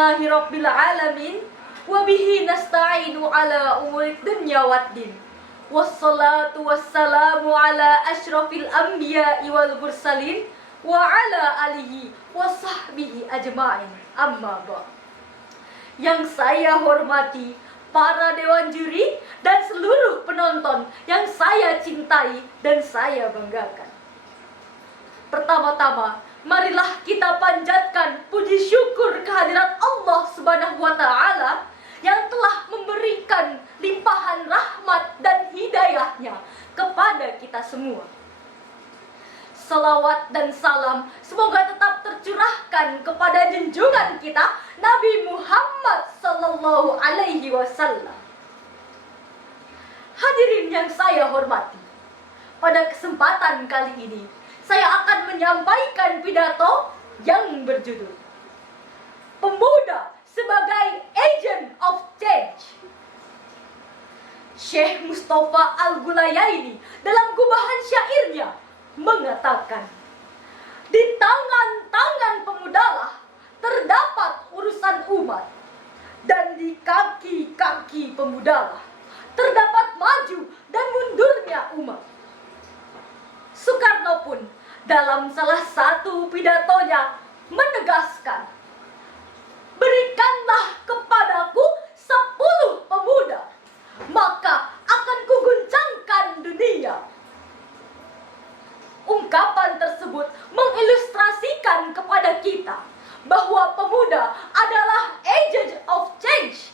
Alhamdulillahirabbil alamin wa bihi nasta'inu ala umurid dunya waddin. Wassalatu wassalamu ala asyrafil anbiya'i wal mursalin wa ala alihi wa sahbihi ajma'in. Amma ba'd. Yang saya hormati para dewan juri dan seluruh penonton yang saya cintai dan saya banggakan. Pertama-tama, marilah kita panjatkan puji syukur kehadirat Allah Subhanahu wa Ta'ala yang telah memberikan limpahan rahmat dan hidayahnya kepada kita semua. Salawat dan salam semoga tetap tercurahkan kepada junjungan kita Nabi Muhammad Sallallahu Alaihi Wasallam. Hadirin yang saya hormati, pada kesempatan kali ini saya akan menyampaikan pidato yang berjudul Pemuda sebagai Agent of Change. Syekh Mustafa Al-Gulayaini dalam gubahan syairnya mengatakan, di tangan-tangan pemudalah terdapat urusan umat, dan di kaki-kaki pemudalah terdapat maju dan mundurnya umat. Soekarno pun dalam salah satu pidatonya menegaskan, berikanlah kepadaku 10 pemuda, maka akan kuguncangkan dunia. Ungkapan tersebut mengilustrasikan kepada kita bahwa pemuda adalah agent of change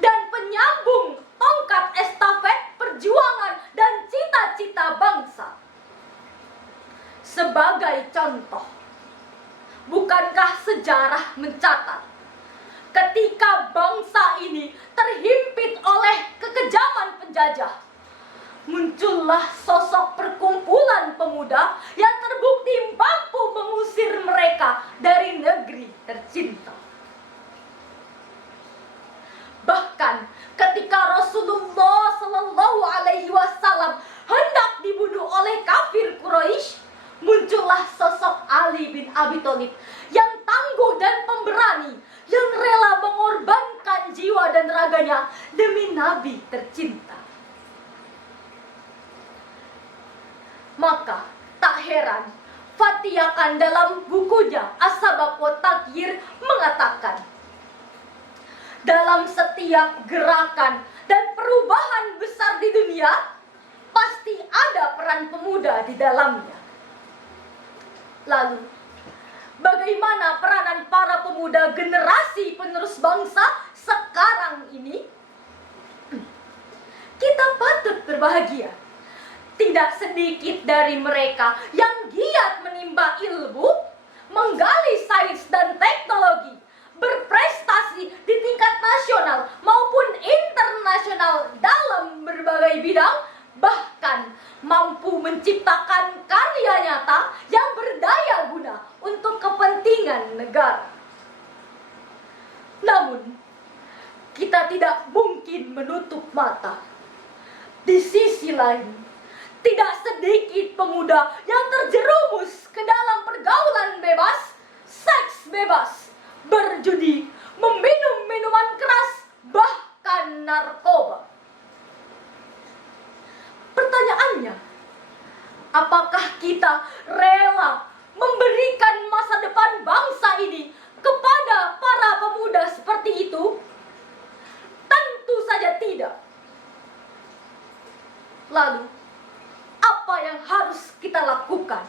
dan penyambung tongkat estafet perjuangan dan cita-cita bangsa. Sebagai contoh, bukankah sejarah mencatat ketika bangsa ini terhimpit oleh kekejaman penjajah, muncullah sosok perkumpulan pemuda yang terbukti mampu mengusir mereka dari negeri tercinta. Bahkan ketika Rasulullah Sallallahu Alaihi Wasallam hendak dibunuh oleh kafir Quraisy, muncullah sosok Ali bin Abi Thalib yang tangguh dan pemberani, yang rela mengorbankan jiwa dan raganya demi Nabi tercinta. Maka tak heran Fatih Akan dalam bukunya As-Sabab wa Taghyir mengatakan, dalam setiap gerakan dan perubahan besar di dunia pasti ada peran pemuda di dalamnya. Lalu, bagaimana peranan para pemuda generasi penerus bangsa sekarang ini? Kita patut berbahagia. Tidak sedikit dari mereka yang giat menimba ilmu, menggali sains dan teknologi, berprestasi di tingkat nasional maupun internasional dalam berbagai bidang, bahkan mampu menciptakan karya nyata yang berdaya guna untuk kepentingan negara. Namun, kita tidak mungkin menutup mata. Di sisi lain, tidak sedikit pemuda yang terjerumus ke dalam pergaulan bebas, seks bebas, berjudi, meminum minuman keras, bahkan narkoba. Pertanyaannya, apakah kita rela memberikan masa depan bangsa ini kepada para pemuda seperti itu? Tentu saja tidak. Lalu, apa yang harus kita lakukan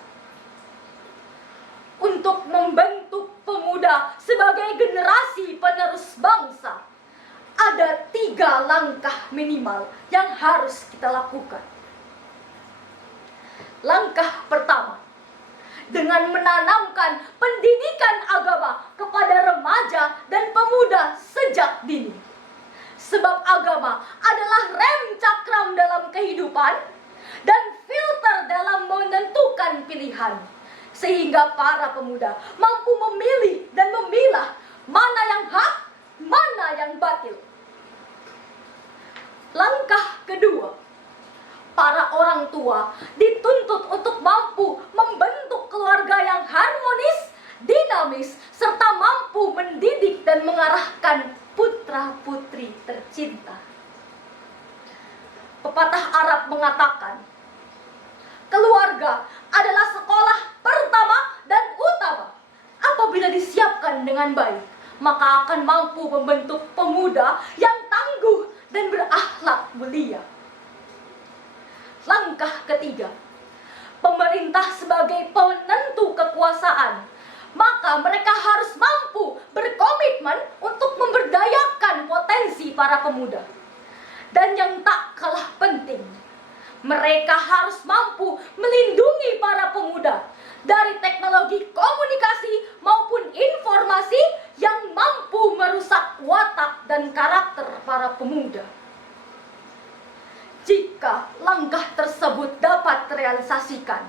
untuk membentuk pemuda sebagai generasi penerus bangsa? Ada 3 langkah minimal yang harus kita lakukan. Langkah pertama, dengan menanamkan pendidikan agama kepada remaja dan pemuda sejak dini. Sebab agama adalah rem cakram dalam kehidupan dan filter dalam menentukan pilihan, sehingga para pemuda mampu memilih dan memilah mana yang hak, mana yang batil. Langkah kedua, para orang tua dituntut untuk mampu membentuk keluarga yang harmonis, dinamis, serta mampu mampu mendidik dan mengarahkan putra-putri tercinta. Pepatah Arab mengatakan, keluarga adalah sekolah pertama dan utama. Apabila disiapkan dengan baik, maka akan mampu membentuk pemuda yang tangguh dan berakhlak mulia. Langkah ketiga, pemerintah sebagai penentu kekuasaan, maka mereka harus mampu berkomitmen untuk memberdayakan potensi para pemuda. Dan yang tak kalah penting, mereka harus mampu melindungi para pemuda dari teknologi komunikasi maupun informasi yang mampu merusak watak dan karakter para pemuda. Jika langkah tersebut dapat terrealisasikan,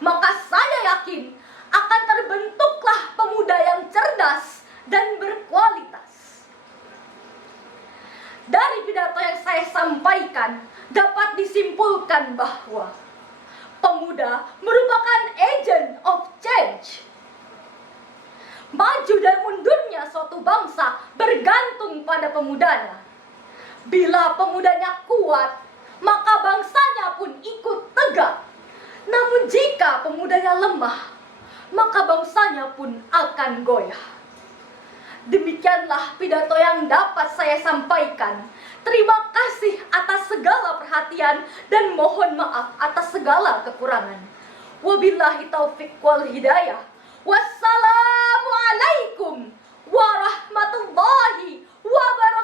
maka saya yakin akan terbentuklah pemuda yang cerdas dan berkualitas. Dari pidato yang saya sampaikan, dapat disimpulkan bahwa pemuda merupakan agent of change. Maju dan mundurnya suatu bangsa bergantung pada pemudanya. Bila pemudanya kuat, maka bangsanya pun ikut tegak. Namun jika pemudanya lemah, maka bangsanya pun akan goyah. Demikianlah pidato yang dapat saya sampaikan. Terima kasih atas segala perhatian dan mohon maaf atas segala kekurangan. Wabillahi taufiq wal hidayah. Wassalamualaikum warahmatullahi wabarakatuh.